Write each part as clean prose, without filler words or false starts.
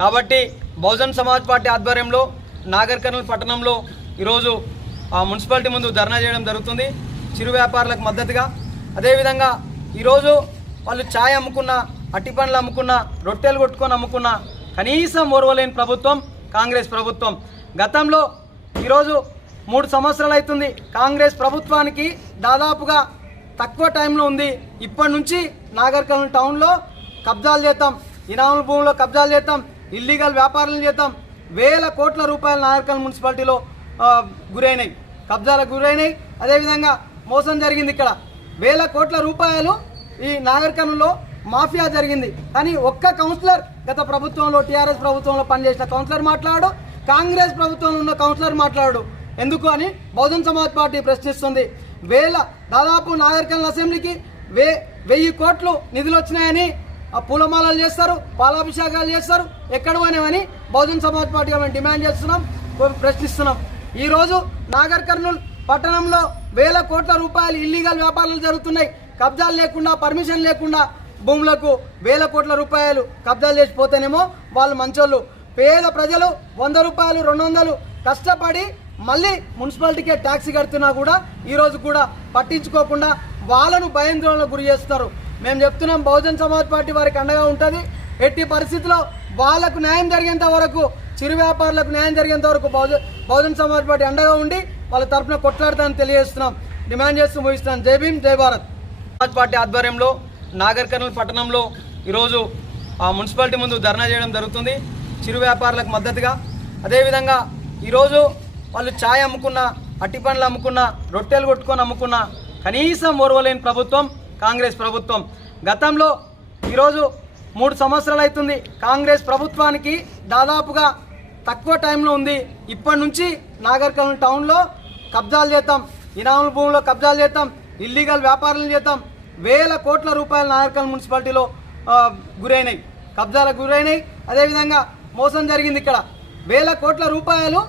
కాబట్టి బహుజన్ సమాజ్ పార్టీ ఆధ్వర్యంలో నాగర్ కర్నూల్ పట్టణంలో ఈరోజు మున్సిపాలిటీ ముందు ధర్నా చేయడం జరుగుతుంది చిరు వ్యాపారులకు మద్దతుగా। అదేవిధంగా ఈరోజు వాళ్ళు ఛాయ్ అమ్ముకున్న, అట్టి పండ్లు అమ్ముకున్న, రొట్టెలు కొట్టుకొని అమ్ముకున్న కనీసం ఓర్వలేని ప్రభుత్వం కాంగ్రెస్ ప్రభుత్వం। గతంలో ఈరోజు 3 సంవత్సరాలు అవుతుంది కాంగ్రెస్ ప్రభుత్వానికి, దాదాపుగా తక్కువ టైంలో ఉంది। ఇప్పటి నుంచి నాగర్ కర్నూల్ టౌన్లో కబ్జాలు చేద్దాం, ఇనాముల భూముల్లో కబ్జాలు చేద్దాం, ఇల్లీగల్ వ్యాపారాలు చేద్దాం। వేల కోట్ల రూపాయలు నాగర్ కర్నూల్ మున్సిపాలిటీలో గురైనాయి, కబ్జాలకు గురైనాయి। అదేవిధంగా మోసం జరిగింది, ఇక్కడ వేల కోట్ల రూపాయలు ఈ నాగర్ కర్నూల్లో మాఫియా జరిగింది। కానీ ఒక్క కౌన్సిలర్ గత ప్రభుత్వంలో టీఆర్ఎస్ ప్రభుత్వంలో పనిచేసిన కౌన్సిలర్ మాట్లాడు, కాంగ్రెస్ ప్రభుత్వంలో ఉన్న కౌన్సిలర్ మాట్లాడు ఎందుకు అని బహుజన్ సమాజ్ పార్టీ ప్రశ్నిస్తుంది। దాదాపు నాగర్ కర్నూల్ అసెంబ్లీకి 1000 కోట్లు నిధులు వచ్చినాయని పూలమాలలు చేస్తారు, పాలాభిషేకాలు చేస్తారు, ఎక్కడ పోయినామని బహుజన్ సమాజ్ పార్టీ మేము డిమాండ్ చేస్తున్నాం, ప్రశ్నిస్తున్నాం। ఈరోజు నాగర్ కర్నూల్ పట్టణంలో వేల కోట్ల రూపాయలు ఇల్లీగల్ వ్యాపారాలు జరుగుతున్నాయి, కబ్జాలు లేకుండా, పర్మిషన్ లేకుండా భూములకు వేల కోట్ల రూపాయలు కబ్జాలు చేసిపోతేనేమో వాళ్ళు మంచోళ్ళు। పేద ప్రజలు 100 రూపాయలు 200 కష్టపడి మళ్ళీ మున్సిపాలిటీకే ట్యాక్సీ కడుతున్నా కూడా ఈరోజు కూడా పట్టించుకోకుండా వాళ్ళను భయాందోళనకు గురి చేస్తారు। మేము చెప్తున్నాం, బహుజన్ సమాజ్ పార్టీ వారికి అండగా ఉంటుంది। ఎట్టి పరిస్థితుల్లో వాళ్లకు న్యాయం జరిగేంత వరకు, చిరు వ్యాపారులకు న్యాయం జరిగేంత వరకు బహుజన్ సమాజ్ పార్టీ అండగా ఉండి వాళ్ళ తరఫున కొట్లాడతానని తెలియజేస్తున్నాం, డిమాండ్ చేస్తూ ముగిస్తున్నాం। జై భీమ్, జై భారత్। సమాజ్ పార్టీ ఆధ్వర్యంలో నాగర్ కర్నూల్ పట్టణంలో ఈరోజు మున్సిపాలిటీ ముందు ధర్నా చేయడం జరుగుతుంది చిరు వ్యాపారులకు మద్దతుగా। అదేవిధంగా ఈరోజు వాళ్ళు ఛాయ్ అమ్ముకున్న, అట్టి పండ్లు అమ్ముకున్న, రొట్టెలు కొట్టుకొని అమ్ముకున్న కనీసం ఓర్వలేని ప్రభుత్వం కాంగ్రెస్ ప్రభుత్వం। గతంలో ఈరోజు 3 సంవత్సరాలు అవుతుంది కాంగ్రెస్ ప్రభుత్వానికి, దాదాపుగా తక్కువ టైంలో ఉంది। ఇప్పటి నుంచి నాగర్ కర్నూల్ టౌన్లో కబ్జాలు చేద్దాం, ఇనాముల భూముల్లో కబ్జాలు చేద్దాం, ఇల్లీగల్ వ్యాపారాలు చేద్దాం। వేల కోట్ల రూపాయలు నాగర్ కర్నూల్ మున్సిపాలిటీలో గురైనాయి, కబ్జాలకు గురైనాయి। అదేవిధంగా మోసం జరిగింది, ఇక్కడ వేల కోట్ల రూపాయలు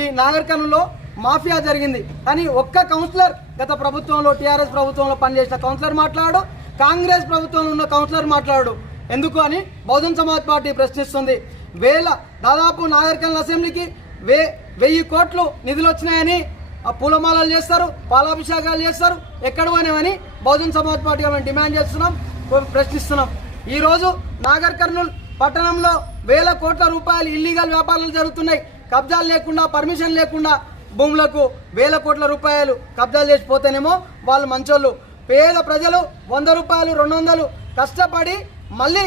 ఈ నాగర్ కర్నూల్లో మాఫియా జరిగింది। కానీ ఒక్క కౌన్సిలర్ గత ప్రభుత్వంలో టీఆర్ఎస్ ప్రభుత్వంలో పనిచేసిన కౌన్సిలర్ మాట్లాడు, కాంగ్రెస్ ప్రభుత్వంలో ఉన్న కౌన్సిలర్ మాట్లాడు ఎందుకు అని బహుజన్ సమాజ్ పార్టీ ప్రశ్నిస్తుంది। దాదాపు నాగర్ కర్నూల్ అసెంబ్లీకి 1000 కోట్లు నిధులు వచ్చినాయని పూలమాలలు చేస్తారు, పాలాభిషేకాలు చేస్తారు, ఎక్కడ పోయినామని బహుజన్ సమాజ్ పార్టీ మేము డిమాండ్ చేస్తున్నాం, ప్రశ్నిస్తున్నాం। ఈరోజు నాగర్ కర్నూల్ పట్టణంలో వేల కోట్ల రూపాయలు ఇల్లీగల్ వ్యాపారాలు జరుగుతున్నాయి, కబ్జాలు లేకుండా, పర్మిషన్ లేకుండా భూములకు వేల కోట్ల రూపాయలు కబ్జాలు చేసిపోతేనేమో వాళ్ళు మంచోళ్ళు। పేద ప్రజలు 100 రూపాయలు 200 కష్టపడి మళ్ళీ